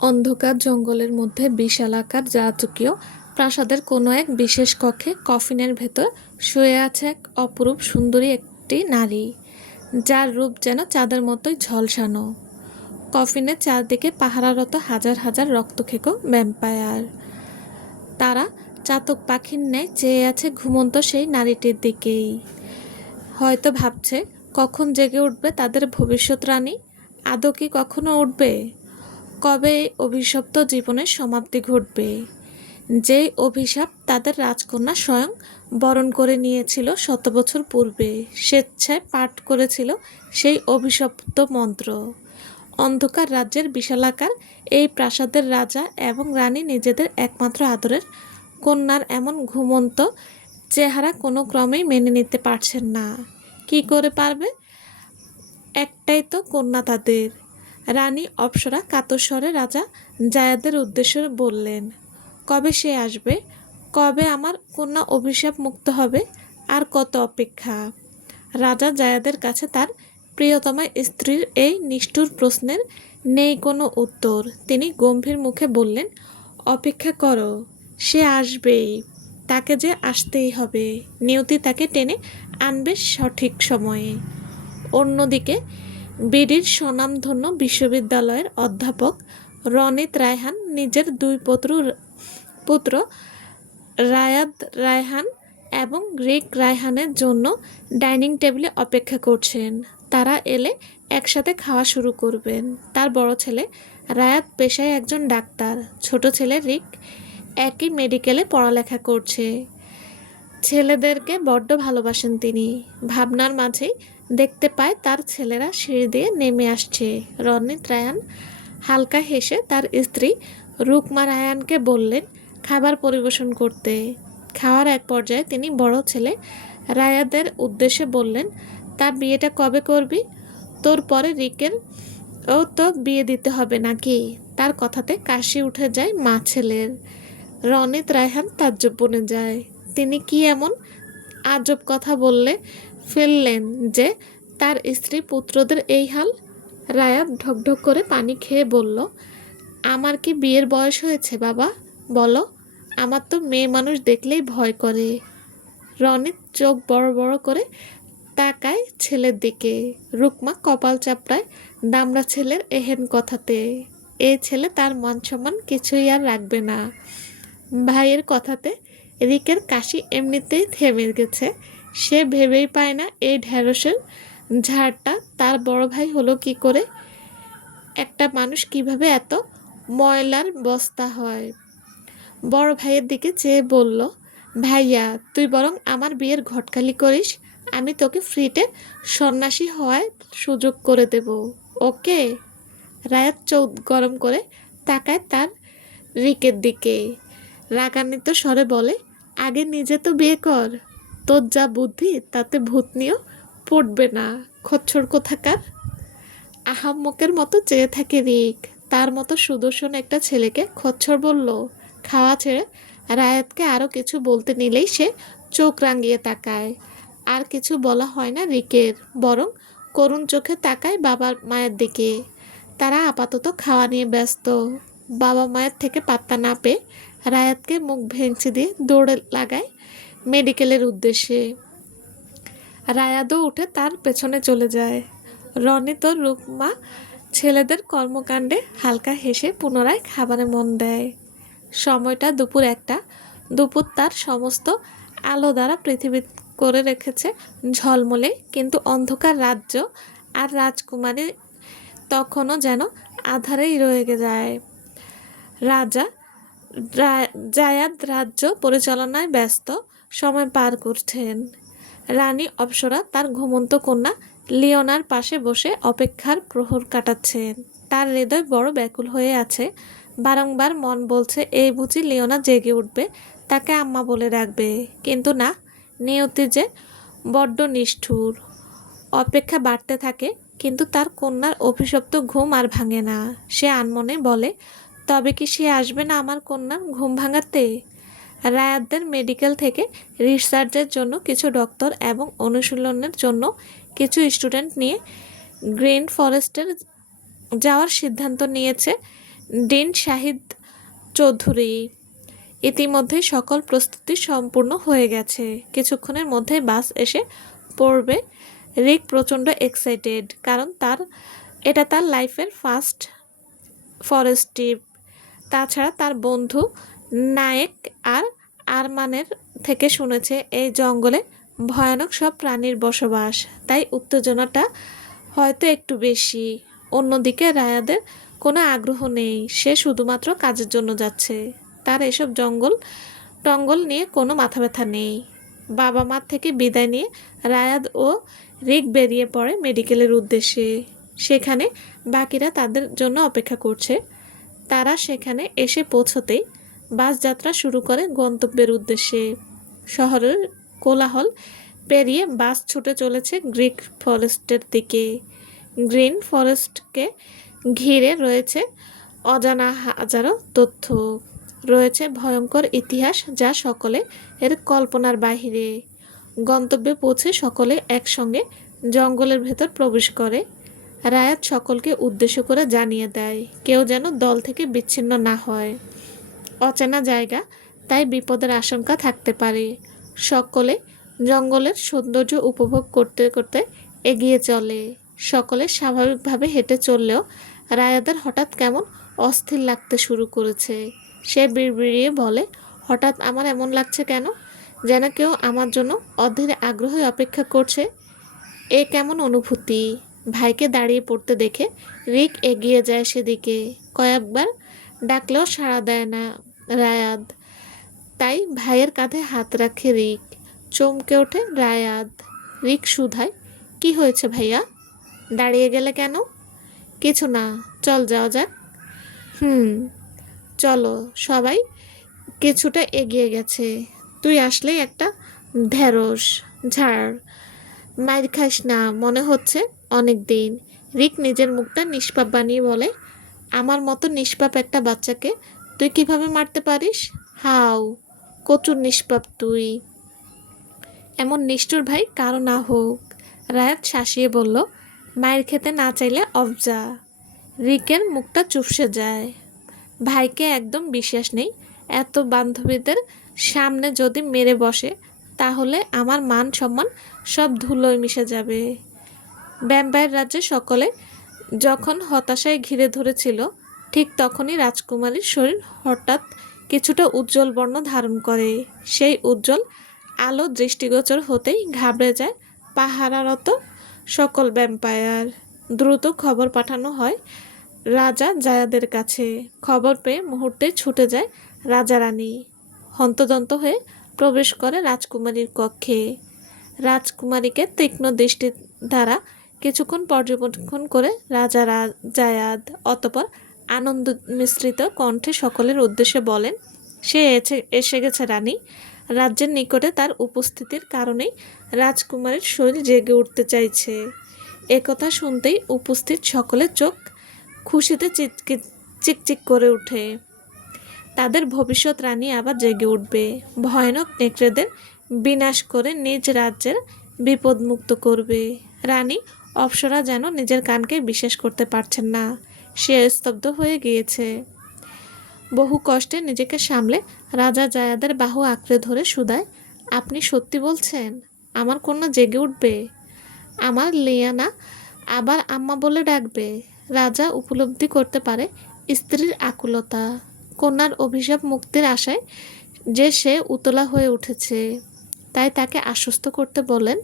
অন্ধকার জঙ্গলের মধ্যে বিশালাকার রাজকীয় প্রাসাদের কোনো এক বিশেষ কক্ষে কফিনের ভেতর শুয়ে আছে এক অপরূপ সুন্দরী একটি নারী, যার রূপ যেন চাঁদের মতোই ঝলসানো। কফিনের চারদিকে পাহারারত হাজার হাজার রক্তখেকো ভ্যাম্পায়ার। তারা চাতক পাখির ন্যায় চেয়ে আছে ঘুমন্ত সেই নারীটির দিকেই। হয়তো ভাবছে কখন জেগে উঠবে তাদের ভবিষ্যৎ রানী। আদৌ কি কখনো উঠবে? কবে এই অভিশপ্ত জীবনের সমাপ্তি ঘটবে, যেই অভিশাপ তাদের রাজকন্যা স্বয়ং বরণ করে নিয়েছিল শত বছর পূর্বে, স্বেচ্ছায় পাঠ করেছিল সেই অভিশপ্ত মন্ত্র। অন্ধকার রাজ্যের বিশালাকার এই প্রাসাদের রাজা এবং রানী নিজেদের একমাত্র আদরের কন্যার এমন ঘুমন্ত চেহারা কোনো ক্রমেই মেনে নিতে পারছেন না। কি করে পারবে? একটাই তো কন্যা তাদের। রানী অপ্সরা কাতর স্বরে রাজা জায়াদের উদ্দেশ্যে বললেন, কবে সে আসবে? কবে আমার কন্যা অভিশাপ মুক্ত হবে? আর কত অপেক্ষা? রাজা জায়াদের কাছে তার প্রিয়তমা স্ত্রীর এই নিষ্ঠুর প্রশ্নের নেই কোনো উত্তর। তিনি গম্ভীর মুখে বললেন, অপেক্ষা করো, সে আসবেই। তাকে যে আসতেই হবে। নিয়তি তাকে টেনে আনবে সঠিক সময়ে। অন্যদিকে বিডির স্বনামধন্য বিশ্ববিদ্যালয়ের অধ্যাপক রনিত রায়হান নিজের দুই পুত্র রায়াদ রায়হান এবং রিক রায়হানের জন্য ডাইনিং টেবিলে অপেক্ষা করছেন। তারা এলে একসাথে খাওয়া শুরু করবেন। তার বড় ছেলে রায়াদ পেশায় একজন ডাক্তার, ছোট ছেলে রিক একই মেডিকেলে পড়ালেখা করছে। ছেলেদেরকে বড্ড ভালোবাসেন তিনি। ভাবনার মাঝেই দেখতে পায় তার ছেলেরা সিঁড়ি দিয়ে নেমে আসছে। রনিত রায়ান হালকা হেসে তার স্ত্রী রুকমা রায়ানকে বললেন খাবার পরিবেশন করতে। খাওয়ার এক পর্যায়ে তিনি বড় ছেলে রায়াদের উদ্দেশ্যে বললেন, তার বিয়েটা কবে করবি? তোর পরে রিকের ও তো বিয়ে দিতে হবে নাকি? তার কথাতে কাশি উঠে যায় মা ছেলের। রনিত রায়হান তাজ্জব বনে যায়। তিনি কি এমন আজব কথা বললে ফেললেন যে তার স্ত্রী পুত্রদের এই হাল? রায়াত ঢকঢক করে পানি খেয়ে বলল, আমার কি বিয়ের বয়স হয়েছে বাবা? বলো। আমার তো মেয়ে মানুষ দেখলেই ভয় করে। রনিত চোখ বড় বড় করে তাকায় ছেলের দিকে। রুকমা কপাল চাপড়ায় দামড়া ছেলের এহেন কথাতে। এই ছেলে তার মান সম্মান কিছুই আর রাখবে না। ভাইয়ের কথাতে রিকের কাশি এমনিতেই থেমে গেছে। সে ভেবেই পায় না এই ঢ্যাঁড়সের ঝাড়টা তার বড় ভাই হলো কি করে। একটা মানুষ কিভাবে এত ময়লার বস্তা হয়। বড় ভাইয়ের দিকে চেয়ে বলল, ভাইয়া তুই বরং আমার বিয়ের ঘটকালি করিস, আমি তোকে ফ্রিতে সন্ন্যাসী হওয়ার সুযোগ করে দেব, ওকে? রায়াত চোখ গরম করে তাকায় তার রিকের দিকে। রাগান্বিত স্বরে বলে, আগে নিজে তো বিয়ে কর। তোর যা বুদ্ধি তাতে ভূতনিও পড়বে না, খচ্চর কোথাকার। আহাম্মকের মতো চেয়ে থাকে রিক। তার মতো সুদর্শন একটা ছেলেকে খচ্চর বলল। খাওয়া ছেড়ে রায়াতকে আরও কিছু বলতে নিলেই সে চোখ রাঙিয়ে তাকায়। আর কিছু বলা হয় না রিকের, বরং করুণ চোখে তাকায় বাবা মায়ের দিকে। তারা আপাতত খাওয়া নিয়ে ব্যস্ত। বাবা মায়ের থেকে পাত্তা না পেয়ে রায়াতকে মুখ ভেঙচি দিয়ে দৌড়ে লাগায় মেডিকেলের উদ্দেশ্যে। রায়াদও উঠে তার পেছনে চলে যায়। রনিত ও রুকমা ছেলেদের কর্মকাণ্ডে হালকা হেসে পুনরায় খাবারে মন দেয়। সময়টা দুপুর 1টা। দুপুর তার সমস্ত আলো দ্বারা পৃথিবী করে রেখেছে ঝলমলে, কিন্তু অন্ধকার রাজ্য আর রাজকুমারী তখনও যেন আধারেই রয়ে যায়। রাজা জায়াদ রাজ্য পরিচালনায় ব্যস্ত সময় পার করছেন। রানী অপ্সরা তার ঘুমন্ত কন্যা লিওনার পাশে বসে অপেক্ষার প্রহর কাটাচ্ছেন। তার হৃদয় বড় ব্যাকুল হয়ে আছে। বারংবার মন বলছে এই বুঝি লিওনা জেগে উঠবে, তাকে আম্মা বলে রাখবে। কিন্তু না, নিয়তি যে বড্ড নিষ্ঠুর। অপেক্ষা বাড়তে থাকে, কিন্তু তার কন্যার অভিশপ্ত ঘুম আর ভাঙে না। সে আনমনে বলে, তবে কি সে আসবে না আমার কন্যার ঘুম ভাঙাতে? রায়াতদের মেডিকেল থেকে রিসার্চের জন্য কিছু ডক্টর এবং অনুশীলনের জন্য কিছু স্টুডেন্ট নিয়ে গ্রিন ফরেস্টের যাওয়ার সিদ্ধান্ত নিয়েছে ডিন শাহিদ চৌধুরী। ইতিমধ্যে সকল প্রস্তুতি সম্পূর্ণ হয়ে গেছে। কিছুক্ষণের মধ্যে বাস এসে পড়বে। রিক প্রচণ্ড এক্সাইটেড, কারণ এটা তার লাইফের ফার্স্ট ফরেস্ট ট্রিপ। তাছাড়া তার বন্ধু নায়েক আর আরমানের থেকে শুনেছে এই জঙ্গলে ভয়ানক সব প্রাণীর বসবাস, তাই উত্তেজনাটা হয়তো একটু বেশি। অন্যদিকে রায়াদের কোনো আগ্রহ নেই, সে শুধুমাত্র কাজের জন্য যাচ্ছে। তার এসব টঙ্গল নিয়ে কোনো মাথা ব্যথা নেই। বাবা মার থেকে বিদায় নিয়ে রায়াদ ও রিক বেরিয়ে পড়ে মেডিকেলের উদ্দেশ্যে। সেখানে বাকিরা তাদের জন্য অপেক্ষা করছে। তারা সেখানে এসে পৌঁছতেই বাস যাত্রা শুরু করে গন্তব্যের উদ্দেশ্যে। শহরের কোলাহল পেরিয়ে বাস ছুটে চলেছে গ্রিক ফরেস্টের দিকে। গ্রিন ফরেস্টকে ঘিরে রয়েছে অজানা হাজারো তথ্য, রয়েছে ভয়ঙ্কর ইতিহাস যা সকলে এর কল্পনার বাহিরে। গন্তব্যে পৌঁছে সকলে একসঙ্গে জঙ্গলের ভেতর প্রবেশ করে। রায়াত সকলকে উদ্দেশ্য করে জানিয়ে দেয়, কেউ যেন দল থেকে বিচ্ছিন্ন না হয়। অচেনা জায়গা, তাই বিপদের আশঙ্কা থাকতে পারে। সকলে জঙ্গলের সৌন্দর্য উপভোগ করতে করতে এগিয়ে চলে। সকলে স্বাভাবিকভাবে হেঁটে চললেও রায়াদের হঠাৎ কেমন অস্থির লাগতে শুরু করেছে। সে বিড়বিড়িয়ে বলে, হঠাৎ আমার এমন লাগছে কেন? যেন কেউ আমার জন্য অধীর আগ্রহে অপেক্ষা করছে। এ কেমন অনুভূতি? ভাইকে দাঁড়িয়ে পড়তে দেখে রিক এগিয়ে যায় সেদিকে। কয়েকবার ডাকলেও সাড়া দেয় না রায়াদ, তাই ভাইয়ের কাঁধে হাত রাখে রিক। চমকে ওঠে রায়াদ। রিক শুধায়, কি হয়েছে ভাইয়া? দাঁড়িয়ে গেলে কেন? কিছু না, চল যাওয়া যাক। চলো। সবাই কিছুটা এগিয়ে গেছে। তুই আসলেই একটা ঢেঁড়স ঝাড়। মাইর খাস না মনে হচ্ছে অনেক দিন। রিক নিজের মুখটা নিষ্পাপ বানিয়ে বলে, আমার মতো নিষ্পাপ একটা বাচ্চাকে তুই কিভাবে মারতে পারিস? হাউ, কচুর নিষ্পাপ তুই। এমন নিষ্ঠুর ভাই কারো না হোক। রায়াত শাসিয়ে বলল, মায়ের খেতে না চাইলে অবজা। রিকের মুখটা চুপসে যায়। ভাইকে একদম বিশ্বাস নেই। এত বান্ধবীদের সামনে যদি মেরে বসে, তাহলে আমার মান সম্মান সব ধুলোয় মিশে যাবে। ভ্যাম্পায়ার রাজ্যে সকলে যখন হতাশায় ঘিরে ধরেছিল, ঠিক তখনই রাজকুমারীর শরীর হঠাৎ কিছুটা উজ্জ্বল বর্ণ ধারণ করে। সেই উজ্জ্বল আলো দৃষ্টিগোচর হতেই ঘাবড়ে যায় পাহারারত সকল ভ্যাম্পায়ার। দ্রুত খবর পাঠানো হয় রাজা জায়াদের কাছে। খবর পেয়ে মুহূর্তে ছুটে যায় রাজা রানী। হন্তদন্ত হয়ে প্রবেশ করে রাজকুমারীর কক্ষে। রাজকুমারীকে তীক্ষ্ণ দৃষ্টি দ্বারা কিছুক্ষণ পর্যবেক্ষণ করে রাজা জায়াদ অতঃপর আনন্দ মিশ্রিত কণ্ঠে সকলের উদ্দেশ্যে বলেন, সে এসে গেছে রানী। রাজ্যের নিকটে তার উপস্থিতির কারণেই রাজকুমারীর শরীর জেগে উঠতে চাইছে। একথা শুনতেই উপস্থিত সকলের চোখ খুশিতে চিকচিক করে ওঠে। তাদের ভবিষ্যৎ রানী আবার জেগে উঠবে, ভয়ানক নেকড়েদের বিনাশ করে নিজ রাজ্যের বিপদমুক্ত করবে। রানী অপ্সরা যেন নিজের কানকে বিশ্বাস করতে পারছেন না। সে স্তব্ধ হয়ে গিয়েছে। বহু কষ্টে নিজেকে সামলে রাজা জায়াদের বাহু আঁকড়ে ধরে শুধায়, আপনি সত্যি বলছেন আমার কন্যা জেগে উঠবে? আমার লিয়ানা আবার আম্মা বলে ডাকবে? রাজা উপলব্ধি করতে পারে স্ত্রীর আকুলতা, কন্যার অভিশাপ মুক্তির আশায় যে সে উতলা হয়ে উঠেছে। তাই তাকে আশ্বস্ত করতে বলেন,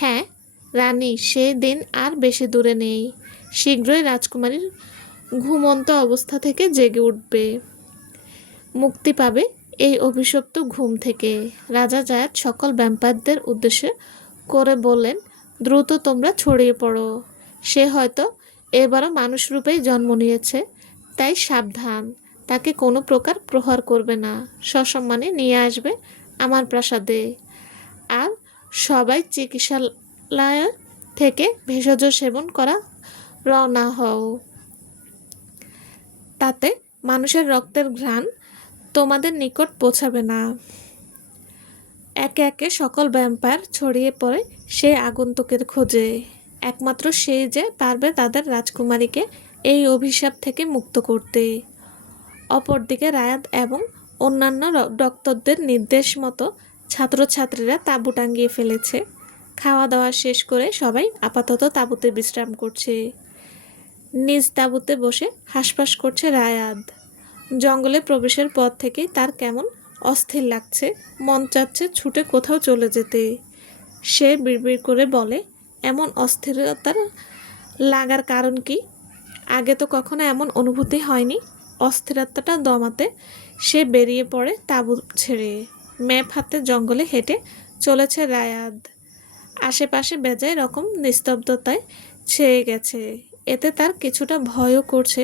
হ্যাঁ রানী, সে দিন আর বেশি দূরে নেই। শীঘ্রই রাজকুমারীর ঘুমন্ত অবস্থা থেকে জেগে উঠবে, মুক্তি পাবে এই অভিশপ্ত ঘুম থেকে। রাজা জায়াদ সকল ভ্যাম্পায়ারদের উদ্দেশ্যে করে বললেন, দ্রুত তোমরা ছড়িয়ে পড়ো। সে হয়তো এবারও মানুষ রূপেই জন্ম নিয়েছে, তাই সাবধান। তাকে কোনো প্রকার প্রহার করবে না, সসম্মানে নিয়ে আসবে আমার প্রাসাদে। আর সবাই চিকিৎসালয় থেকে ভেষজ সেবন করা রওনা হও। তাতে মানুষের রক্তের ঘ্রাণ তোমাদের নিকট পৌঁছাবে না। একে একে সকল ভ্যাম্পায়ার ছড়িয়ে পড়ে সেই আগন্তুকের খোঁজে। একমাত্র সেই যে পারবে তাদের রাজকুমারীকে এই অভিশাপ থেকে মুক্ত করতে। অপরদিকে রায়াত এবং অন্যান্য ডক্টরদের নির্দেশ মতো ছাত্রছাত্রীরা তাঁবু টাঙ্গিয়ে ফেলেছে। খাওয়া দাওয়া শেষ করে সবাই আপাতত তাঁবুতে বিশ্রাম করছে। নিজ তাঁবুতে বসে হাঁসফাঁস করছে রায়াত। জঙ্গলে প্রবেশের পর থেকেই তার কেমন অস্থির লাগছে, মন চাচ্ছে ছুটে কোথাও চলে যেতে। সে বিড়বিড় করে বলে, এমন অস্থিরতার লাগার কারণ কি? আগে তো কখনো এমন অনুভূতি হয়নি। অস্থিরতাটা দমাতে সে বেরিয়ে পড়ে তাঁবু ছেড়ে। ম্যাপ হাতে জঙ্গলে হেঁটে চলেছে রায়াত। আশেপাশে বেজায় রকম নিস্তব্ধতায় ছেয়ে গেছে। এতে তার কিছুটা ভয়ও করছে,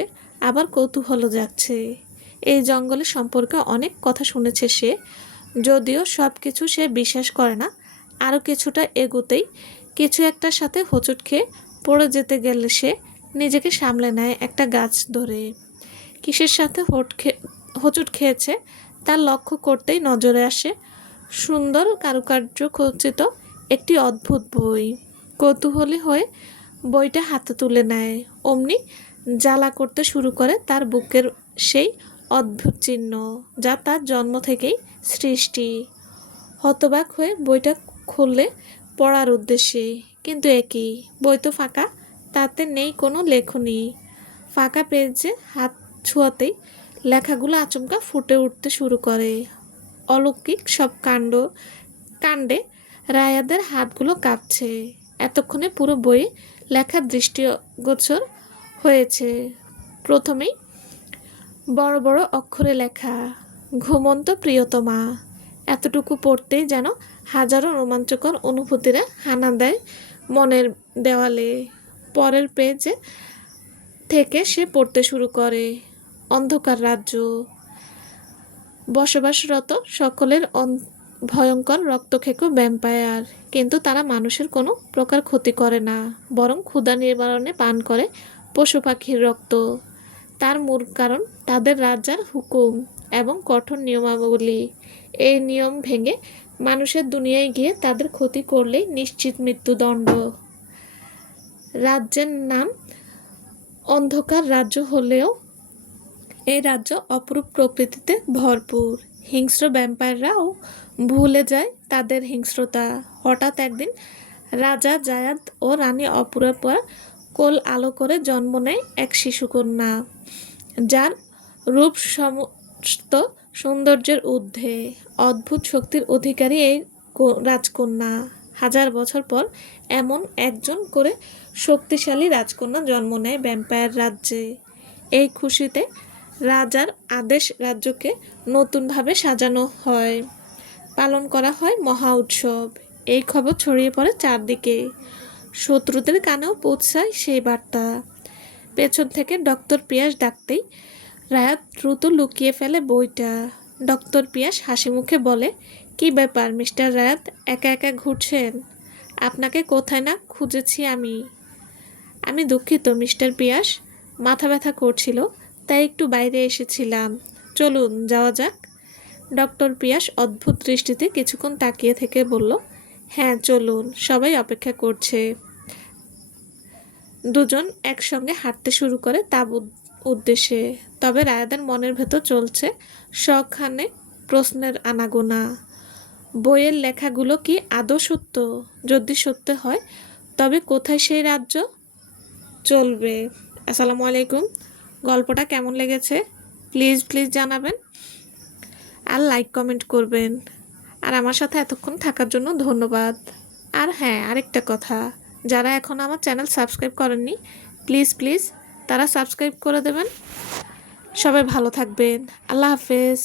আবার কৌতূহলও জাগছে। এই জঙ্গলের সম্পর্কে অনেক কথা শুনেছে সে, যদিও সব কিছু সে বিশ্বাস করে না। আরও কিছুটা এগোতেই কিছু একটার সাথে হোঁচট খেয়ে পড়ে যেতে গেলে সে নিজেকে সামলে নেয় একটা গাছ ধরে। কিসের সাথে হোঁচট খেয়েছে তার লক্ষ্য করতেই নজরে আসে সুন্দর কারুকার্য খচিত একটি অদ্ভুত বই। কৌতূহলী হয়ে বইটা হাতে তুলে নেয়। অমনি জ্বালা করতে শুরু করে তার বুকের সেই অদ্ভুত চিহ্ন, যা তার জন্ম থেকেই সৃষ্টি। হতবাক হয়ে বইটা খুললে পড়ার উদ্দেশ্যে, কিন্তু একই বই তো ফাঁকা, তাতে নেই কোনো লেখনী। ফাঁকা পেজে হাত ছোঁয়াতেই লেখাগুলো আচমকা ফুটে উঠতে শুরু করে। অলৌকিক সব কাণ্ডে রায়াদের হাতগুলো কাঁপছে। এতক্ষণে পুরো বইয়ে লেখা দৃষ্টিগোচর হয়েছে। প্রথমেই বড় বড় অক্ষরে লেখা, ঘুমন্ত প্রিয়তমা। এতটুকু পড়তেই যেন হাজারো রোমাঞ্চকর অনুভূতিরা হানা দেয় মনের দেওয়ালে। পরের পেজে থেকে সে পড়তে শুরু করে, অন্ধকার রাজ্য। বসবাসরত সকলের ভয়ঙ্কর রক্তখেকো ভ্যাম্পায়ার, কিন্তু তারা মানুষের কোনো প্রকার ক্ষতি করে না, বরং ক্ষুধা নিবারণে পান করে পশু পাখির রক্ত। তার মূল কারণ তাদের রাজার হুকুম এবং কঠোর নিয়মাবলী। এই নিয়ম ভেঙে মানুষের দুনিয়ায় গিয়ে তাদের ক্ষতি করলেই নিশ্চিত মৃত্যুদণ্ড। রাজ্যের নাম অন্ধকার রাজ্য হলেও এই রাজ্য অপরূপ প্রকৃতিতে ভরপুর। হিংস্র ভ্যাম্পায়াররাও ভুলে যায় তাদের হিংস্রতা। হঠাৎ একদিন রাজা জায়াদ ও রানী অপূর্বা কোল আলো করে জন্ম নেয় এক শিশুকন্যা, যার রূপ সমস্ত সৌন্দর্যের ঊর্ধ্বে। অদ্ভুত শক্তির অধিকারী এই রাজকন্যা। 1000 বছর পর এমন একজন করে শক্তিশালী রাজকন্যা জন্ম নেয় ভ্যাম্পায়ার রাজ্যে। এই খুশিতে রাজার আদেশ রাজ্যকে নতুনভাবে সাজানো হয়, পালন করা হয় মহা উৎসব। এই খবর ছড়িয়ে পড়ে চারদিকে। শত্রুদের কানেও পৌঁছায় সেই বার্তা। পেছন থেকে ডক্টর পিয়াস ডাকতেই রায়াত দ্রুত লুকিয়ে ফেলে বইটা। ডক্টর পিয়াস হাসি মুখে বলে, কি ব্যাপার মিস্টার রায়াত, একা একা ঘুরছেন? আপনাকে কোথায় না খুঁজেছি আমি দুঃখিত মিস্টার পিয়াস, মাথা ব্যথা করছিল, তাই একটু বাইরে এসেছিলাম। চলুন যাওয়া যাক। ডক্টর পিয়াস অদ্ভুত দৃষ্টিতে কিছুক্ষণ তাকিয়ে থেকে বলল, হ্যাঁ চলুন, সবাই অপেক্ষা করছে। দুজন একসঙ্গে হাঁটতে শুরু করে তাঁবুর উদ্দেশ্যে। তবে রায়াদের মনের ভেতর চলছে সখানে প্রশ্নের আনাগোনা। বইয়ের লেখাগুলো কি আদৌ সত্য? যদি সত্য হয় তবে কোথায় সেই রাজ্য? চলবে। আসসালামু আলাইকুম। গল্পটা কেমন লেগেছে প্লিজ জানাবেন, আর লাইক কমেন্ট করবেন। আর আমার সাথে এতক্ষণ থাকার জন্য ধন্যবাদ। আর হ্যাঁ, আরেকটা কথা, যারা এখন আমার চ্যানেল সাবস্ক্রাইব করেননি প্লিজ তারা সাবস্ক্রাইব করে দেবেন। সবাই ভালো থাকবেন। আল্লাহ হাফেজ।